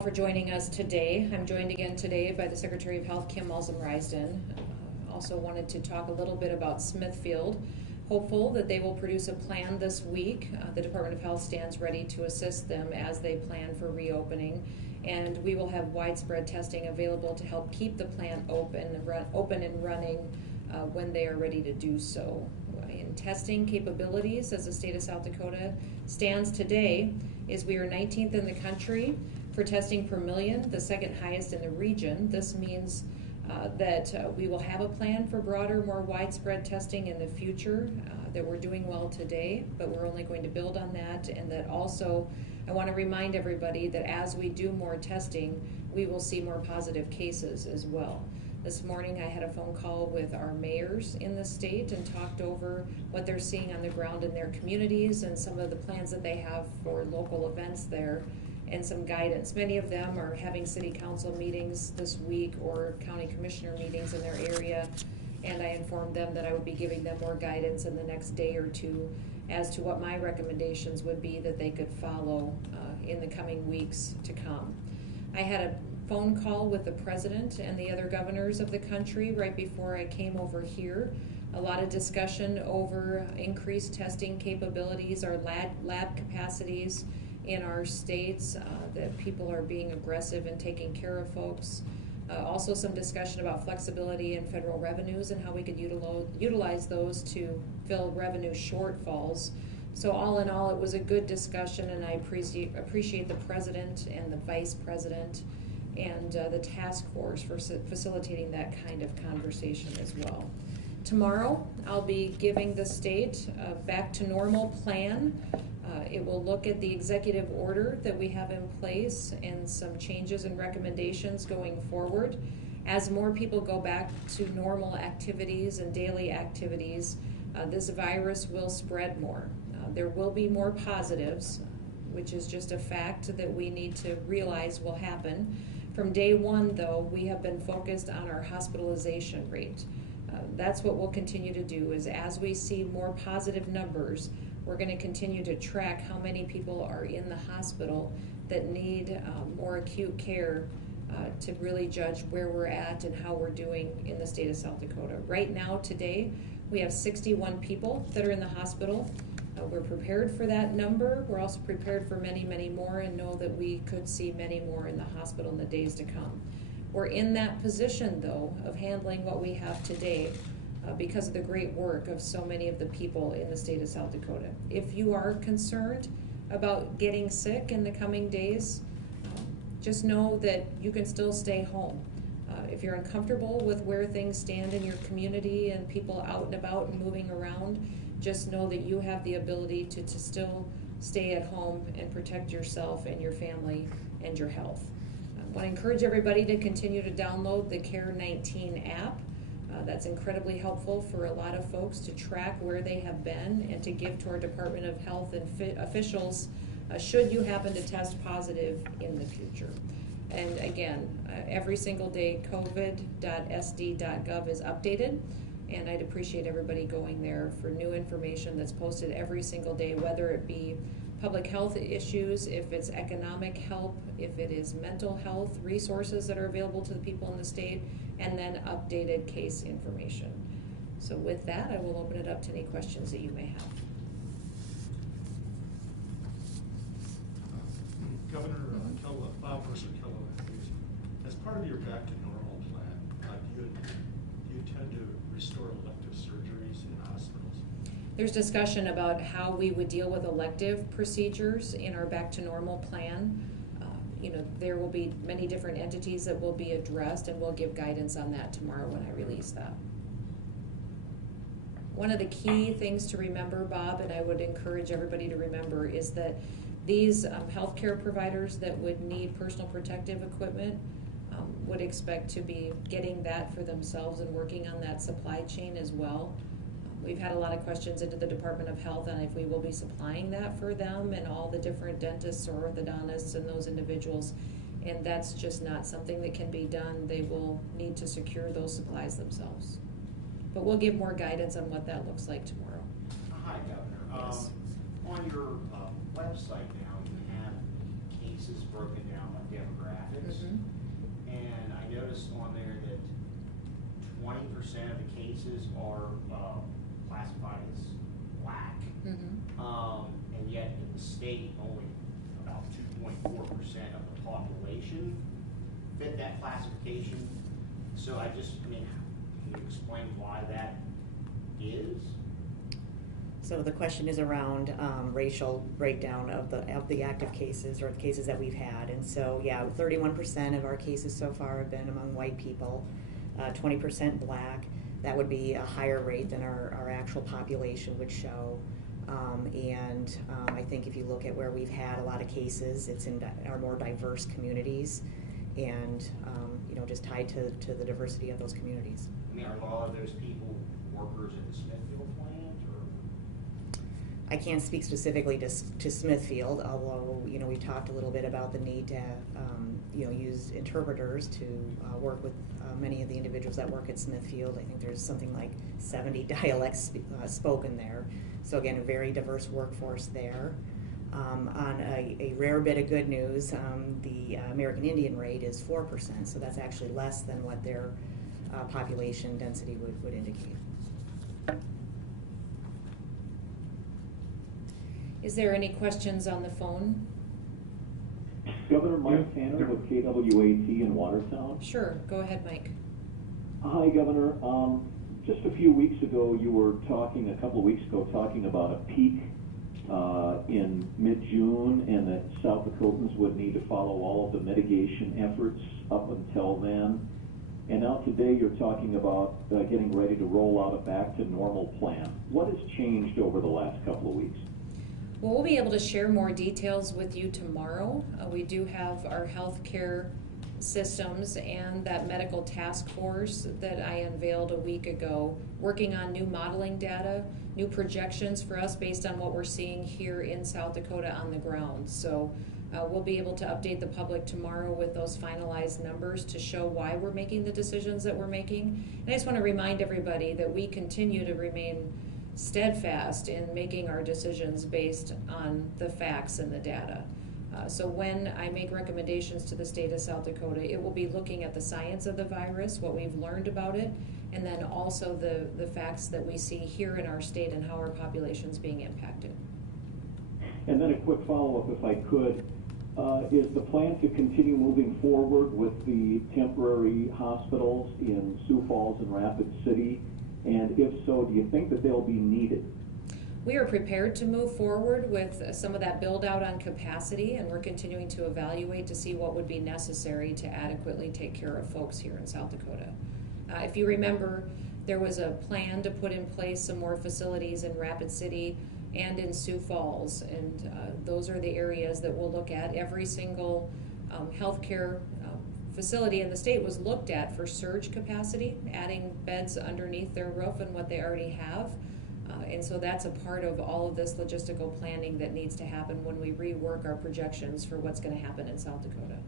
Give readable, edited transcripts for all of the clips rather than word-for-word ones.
For joining us today. I'm joined again today by the Secretary of Health, Kim Malzahn-Risden. Also wanted to talk a little bit about Smithfield. Hopeful that they will produce a plan this week. The Department of Health stands ready to assist them as they plan for reopening, and we will have widespread testing available to help keep the plant open and running when they are ready to do so. In testing capabilities, as the state of South Dakota stands today, is we are 19th in the country for testing per million, the second highest in the region. This means that we will have a plan for broader, more widespread testing in the future, that we're doing well today, but we're only going to build on that. And that also, I want to remind everybody that as we do more testing, we will see more positive cases as well. This morning I had a phone call with our mayors in the state and talked over what they're seeing on the ground in their communities and some of the plans that they have for local events there, and some guidance. Many of them are having city council meetings this week or county commissioner meetings in their area, and I informed them that I would be giving them more guidance in the next day or two as to what my recommendations would be that they could follow in the coming weeks to come. I had a phone call with the president and the other governors of the country right before I came over here. A lot of discussion over increased testing capabilities, our lab capacities in our states, that people are being aggressive in taking care of folks. Also some discussion about flexibility in federal revenues and how we could utilize those to fill revenue shortfalls. So all in all, it was a good discussion, and I appreciate the president and the vice president and the task force for facilitating that kind of conversation as well. Tomorrow, I'll be giving the state a back to normal plan. It will look at the executive order that we have in place and some changes and recommendations going forward. As more people go back to normal activities and daily activities, this virus will spread more. There will be more positives, which is just a fact that we need to realize will happen. From day one, though, we have been focused on our hospitalization rate. That's what we'll continue to do, is as we see more positive numbers, we're going to continue to track how many people are in the hospital that need more acute care to really judge where we're at and how we're doing in the state of South Dakota. Right now, today, we have 61 people that are in the hospital. We're prepared for that number. We're also prepared for many, many more, and know that we could see many more in the hospital in the days to come. We're in that position, though, of handling what we have today because of the great work of so many of the people in the state of South Dakota. If you are concerned about getting sick in the coming days, just know that you can still stay home. If you're uncomfortable with where things stand in your community and people out and about and moving around, just know that you have the ability to still stay at home and protect yourself and your family and your health. I want to encourage everybody to continue to download the CARE-19 app. That's incredibly helpful for a lot of folks to track where they have been and to give to our Department of Health and officials should you happen to test positive in the future. And again, every single day, covid.sd.gov is updated, and I'd appreciate everybody going there for new information that's posted every single day, whether it be public health issues, if it's economic help, if it is mental health resources that are available to the people in the state, and then updated case information. So with that, I will open it up to any questions that you may have. Governor Bob Mercer-Kellogg, as part of your back to normal plan, do you tend to restore elective surgeries in hospitals? There's discussion about how we would deal with elective procedures in our back to normal plan. There will be many different entities that will be addressed, and we'll give guidance on that tomorrow when I release that. One of the key things to remember, Bob, and I would encourage everybody to remember, is that these healthcare providers that would need personal protective equipment would expect to be getting that for themselves and working on that supply chain as well. We've had a lot of questions into the Department of Health on if we will be supplying that for them and all the different dentists or orthodontists and those individuals, and that's just not something that can be done. They will need to secure those supplies themselves. But we'll give more guidance on what that looks like tomorrow. Hi, Governor. Yes. On your website now, you have cases broken down by demographic. 20% of the cases are classified as black, and yet in the state only about 2.4% of the population fit that classification. So I mean, can you explain why that is? So the question is around racial breakdown of the active cases or the cases that we've had. And so, yeah, 31% of our cases so far have been among white people, 20% black. That would be a higher rate than our actual population would show. I think if you look at where we've had a lot of cases, it's in our more diverse communities and, just tied to the diversity of those communities. I mean, are all of those people workers at the Smithfield plant, or? I can't speak specifically to Smithfield, although, we've talked a little bit about the need to, use interpreters to work with many of the individuals that work at Smithfield. I think there's something like 70 dialects spoken there. So again, a very diverse workforce there. On a rare bit of good news, the American Indian rate is 4%, so that's actually less than what their population density would indicate. Is there any questions on the phone? Governor Mike Tanner with KWAT in Watertown. Sure, go ahead, Mike. Hi, Governor. Just a few weeks ago, you were talking, a couple of weeks ago, talking about a peak in mid-June, and that South Dakotans would need to follow all of the mitigation efforts up until then. And now today you're talking about getting ready to roll out a back-to-normal plan. What has changed over the last couple of weeks? Well, we'll be able to share more details with you tomorrow. We do have our healthcare systems and that medical task force that I unveiled a week ago, working on new modeling data, new projections for us based on what we're seeing here in South Dakota on the ground. So we'll be able to update the public tomorrow with those finalized numbers to show why we're making the decisions that we're making. And I just want to remind everybody that we continue to remain steadfast in making our decisions based on the facts and the data. So when I make recommendations to the state of South Dakota, it will be looking at the science of the virus, what we've learned about it, and then also the facts that we see here in our state and how our population is being impacted. And then a quick follow-up, if I could. Is the plan to continue moving forward with the temporary hospitals in Sioux Falls and Rapid City? And if so, do you think that they'll be needed? We are prepared to move forward with some of that build out on capacity, and we're continuing to evaluate to see what would be necessary to adequately take care of folks here in South Dakota. If you remember, there was a plan to put in place some more facilities in Rapid City and in Sioux Falls, and those are the areas that we'll look at. Every single healthcare facility in the state was looked at for surge capacity, adding beds underneath their roof and what they already have. And so that's a part of all of this logistical planning that needs to happen when we rework our projections for what's going to happen in South Dakota.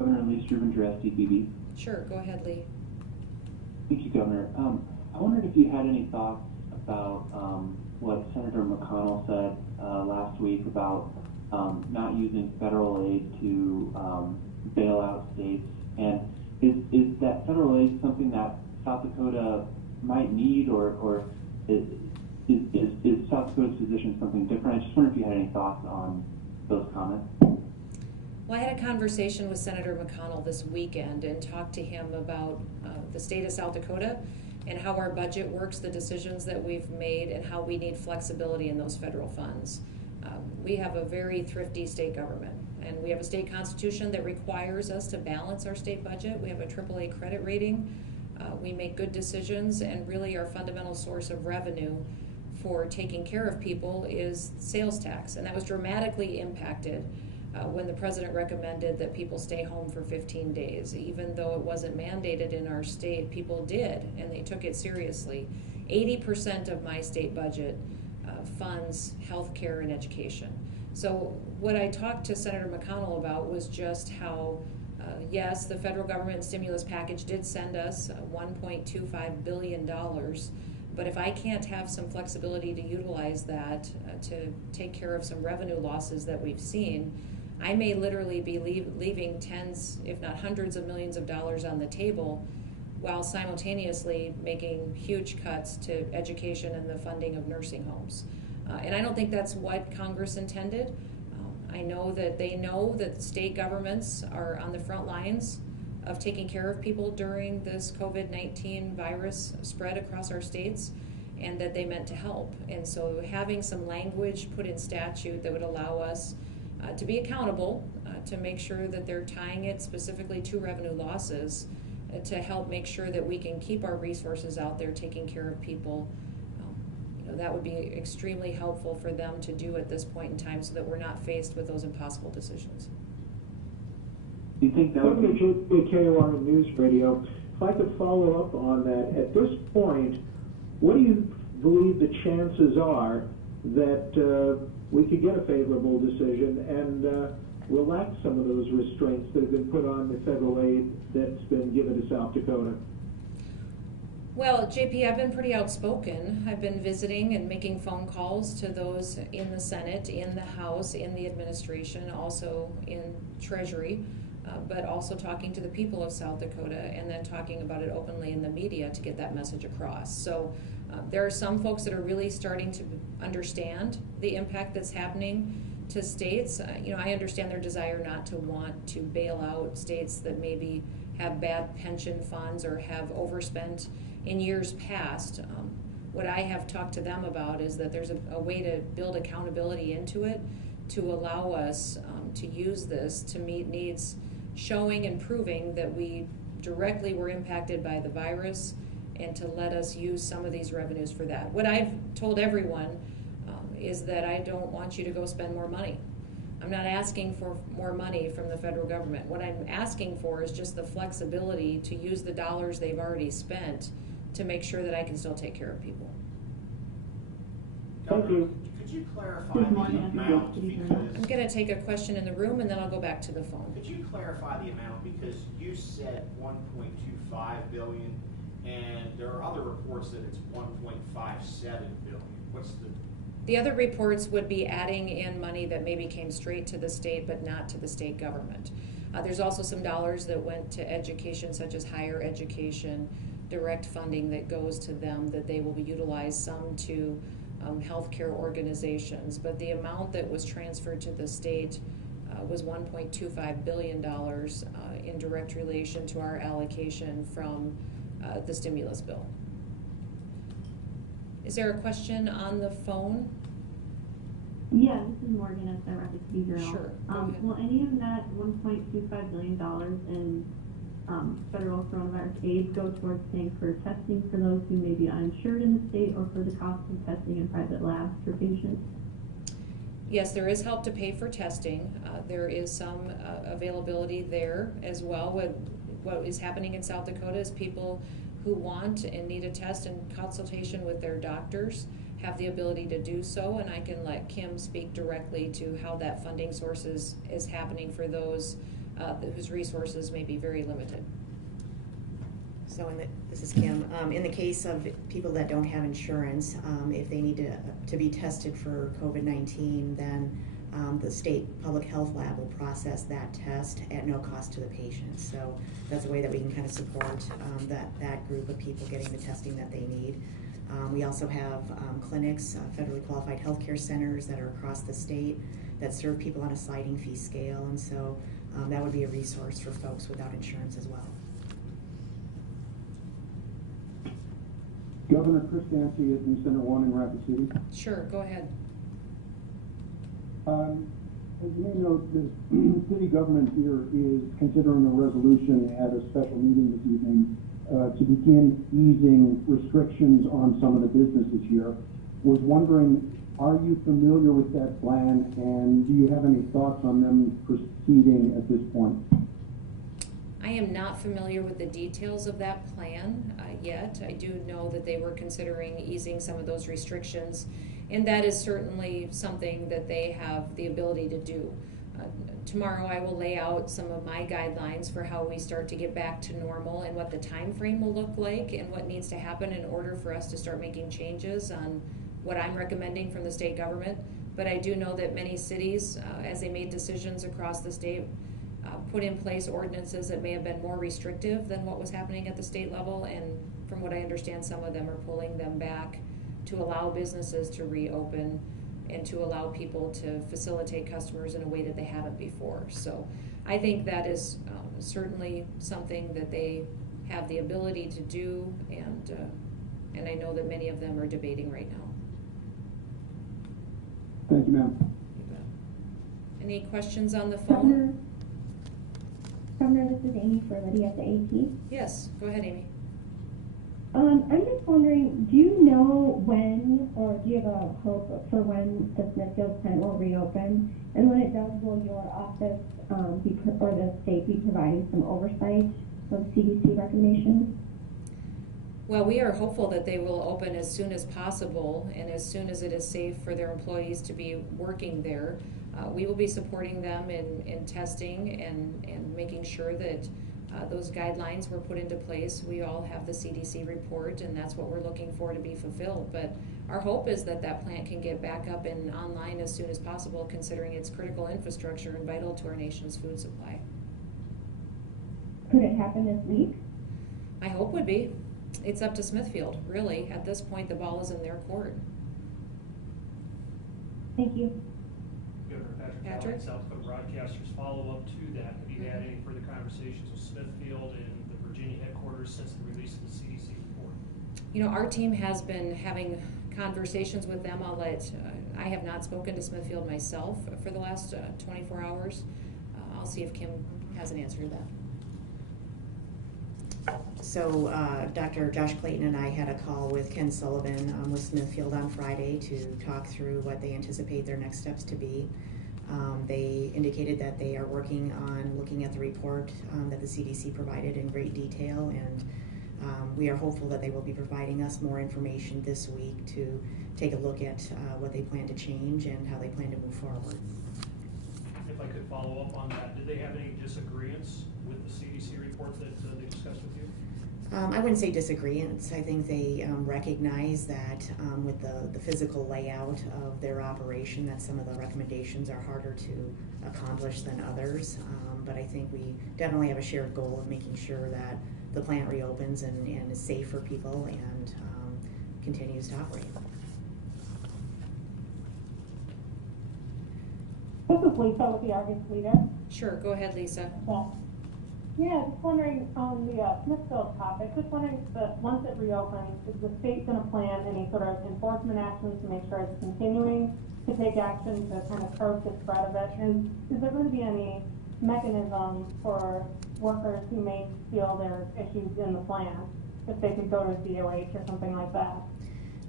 Governor Lee Strubinger, SDPB. Sure, go ahead, Lee. Thank you, Governor. I wondered if you had any thoughts about what Senator McConnell said last week about not using federal aid to bail out states. And is that federal aid something that South Dakota might need, or is South Dakota's position something different? I just wonder if you had any thoughts on those comments. Well, I had a conversation with Senator McConnell this weekend and talked to him about the state of South Dakota and how our budget works, the decisions that we've made, and how we need flexibility in those federal funds. We have a very thrifty state government, and we have a state constitution that requires us to balance our state budget. We have a AAA credit rating. We make good decisions, and really our fundamental source of revenue for taking care of people is sales tax, and that was dramatically impacted when the president recommended that people stay home for 15 days. Even though it wasn't mandated in our state, people did, and they took it seriously. 80% of my state budget funds health care and education. So what I talked to Senator McConnell about was just how yes, the federal government stimulus package did send us $1.25 billion, but if I can't have some flexibility to utilize that to take care of some revenue losses that we've seen, I may literally be leaving tens, if not hundreds of millions of dollars on the table while simultaneously making huge cuts to education and the funding of nursing homes. And I don't think that's what Congress intended. I know that they know that state governments are on the front lines of taking care of people during this COVID-19 virus spread across our states, and that they meant to help. And so having some language put in statute that would allow us to be accountable, to make sure that they're tying it specifically to revenue losses, to help make sure that we can keep our resources out there taking care of people. That would be extremely helpful for them to do at this point in time so that we're not faced with those impossible decisions. Do you think that would be... KOR News Radio. If I could follow up on that, at this point, what do you believe the chances are that we could get a favorable decision and relax some of those restraints that have been put on the federal aid that's been given to South Dakota? Well, JP, I've been pretty outspoken. I've been visiting and making phone calls to those in the Senate, in the House, in the administration, also in Treasury, but also talking to the people of South Dakota and then talking about it openly in the media to get that message across. So there are some folks that are really starting to understand the impact that's happening to states. I understand their desire not to want to bail out states that maybe have bad pension funds or have overspent in years past. What I have talked to them about is that there's a way to build accountability into it to allow us to use this to meet needs, showing and proving that we directly were impacted by the virus, and to let us use some of these revenues for that. What I've told everyone is that I don't want you to go spend more money. I'm not asking for more money from the federal government. What I'm asking for is just the flexibility to use the dollars they've already spent to make sure that I can still take care of people. Thank you. Could you clarify Good the morning. amount? I'm Because going to take a question in the room and then I'll go back to the phone. could you clarify the amount, because you said 1.25 billion, and there are other reports that it's 1.57 billion. What's The other reports would be adding in money that maybe came straight to the state but not to the state government. There's also some dollars that went to education, such as higher education, direct funding that goes to them that they will be utilized, some to healthcare organizations. But the amount that was transferred to the state was $1.25 billion in direct relation to our allocation from the stimulus bill. Is there a question on the phone? Yeah, this is Morgan at the Rapid City Journal. Sure, go ahead. Will any of that $1.25 billion in federal coronavirus aid go towards paying for testing for those who may be uninsured in the state, or for the cost of testing in private labs for patients? Yes, there is help to pay for testing. There is some availability there as well. What is happening in South Dakota is people who want and need a test in consultation with their doctors have the ability to do so, and I can let Kim speak directly to how that funding source is happening for those whose resources may be very limited. So this is Kim. In the case of people that don't have insurance, if they need to be tested for COVID-19, then the state public health lab will process that test at no cost to the patient. So that's a way that we can kind of support that group of people getting the testing that they need. We also have clinics, federally qualified healthcare centers that are across the state that serve people on a sliding fee scale, and so that would be a resource for folks without insurance as well. Governor Chris Dancy at News Center 1 in Rapid City. Sure, go ahead. As you may know, the city government here is considering a resolution at a special meeting this evening to begin easing restrictions on some of the businesses here. Was wondering, are you familiar with that plan, and do you have any thoughts on them proceeding at this point? I am not familiar with the details of that plan yet. I do know that they were considering easing some of those restrictions, and that is certainly something that they have the ability to do. Tomorrow I will lay out some of my guidelines for how we start to get back to normal and what the time frame will look like and what needs to happen in order for us to start making changes on what I'm recommending from the state government But I do know that many cities, as they made decisions across the state, put in place ordinances that may have been more restrictive than what was happening at the state level, and from what I understand, some of them are pulling them back to allow businesses to reopen and to allow people to facilitate customers in a way that they haven't before. So I think that is certainly something that they have the ability to do, and I know that many of them are debating right now. Thank you, ma'am. Any questions on the phone? Governor, this is Amy for Lydia at the AT. Yes, go ahead, Amy. I'm just wondering, do you know when, or do you have a hope for when the Smithfield plant will reopen? And when it does, will your office or the state be providing some oversight of CDC recommendations? Well, we are hopeful that they will open as soon as possible and as soon as it is safe for their employees to be working there. We will be supporting them in testing and making sure that those guidelines were put into place. We all have the CDC report, and that's what we're looking for to be fulfilled. But our hope is that that plant can get back up and online as soon as possible, considering its critical infrastructure and vital to our nation's food supply. Could it happen this week? I hope would be. It's up to Smithfield, really. At this point, the ball is in their court. Thank you. Governor Patrick? South Dakota Broadcasters, follow up to that. Have you had any further conversations with Smithfield and the Virginia headquarters since the release of the CDC report? You know, our team has been having conversations with them. I have not spoken to Smithfield myself for the last 24 hours. I'll see if Kim has an answer to that. So Dr. Josh Clayton and I had a call with Ken Sullivan with Smithfield on Friday to talk through what they anticipate their next steps to be. They indicated that they are working on looking at the report that the CDC provided in great detail, and we are hopeful that they will be providing us more information this week to take a look at what they plan to change and how they plan to move forward. If I could follow up on that, did they have any disagreements with the CDC report that they discussed with you? I wouldn't say disagreements. I think they recognize that with the physical layout of their operation, that some of the recommendations are harder to accomplish than others. But I think we definitely have a shared goal of making sure that the plant reopens and is safe for people and continues to operate. This is Lisa with the Argus Leader. Sure, go ahead, Lisa. Yeah, just wondering on the Smithfield topic, just wondering that once it reopens, is the state going to plan any sort of enforcement actions to make sure it's continuing to take action to kind of curb the spread of it? And is there going to be any mechanism for workers who may feel there are issues in the plant, if they could go to DOH or something like that?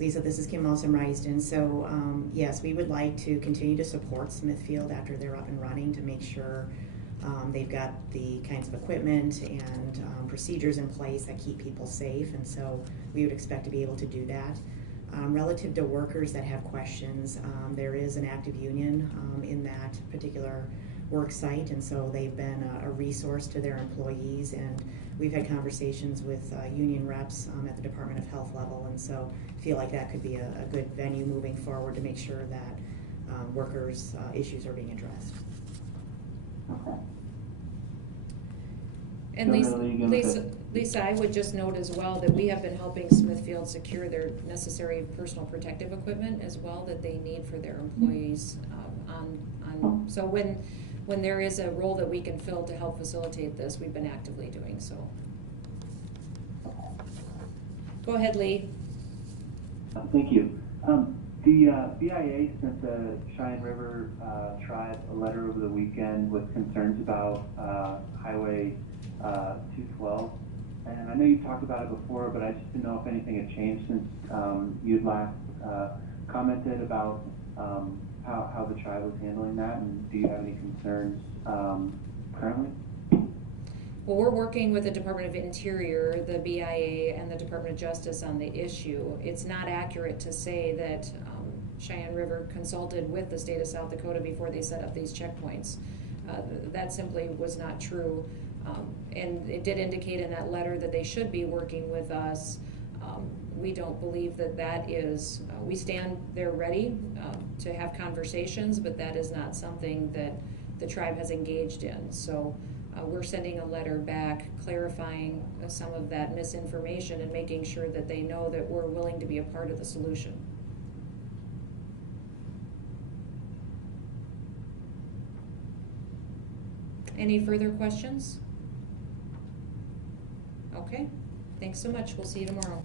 Lisa, this is Kim Malsom-Risden. So yes, we would like to continue to support Smithfield after they're up and running to make sure they've got the kinds of equipment and procedures in place that keep people safe, and so we would expect to be able to do that. Relative to workers that have questions, there is an active union in that particular work site, and so they've been a resource to their employees, and we've had conversations with union reps at the Department of Health level, and so feel like that could be a good venue moving forward to make sure that workers' issues are being addressed. Okay. And Lisa, I would just note as well that we have been helping Smithfield secure their necessary personal protective equipment as well that they need for their employees. So when there is a role that we can fill to help facilitate this, we've been actively doing so. Go ahead, Lee. Thank you. The BIA sent the Cheyenne River tribe a letter over the weekend with concerns about Highway 212. And I know you talked about it before, but I just didn't know if anything had changed since you'd last commented about how the tribe was handling that, and do you have any concerns currently? Well, we're working with the Department of Interior, the BIA, and the Department of Justice on the issue. It's not accurate to say that Cheyenne River consulted with the state of South Dakota before they set up these checkpoints. That simply was not true. And it did indicate in that letter that they should be working with us. We don't believe that that is We stand there ready to have conversations, but that is not something that the tribe has engaged in. So we're sending a letter back clarifying some of that misinformation and making sure that they know that we're willing to be a part of the solution. Any further questions? Okay, thanks so much. We'll see you tomorrow.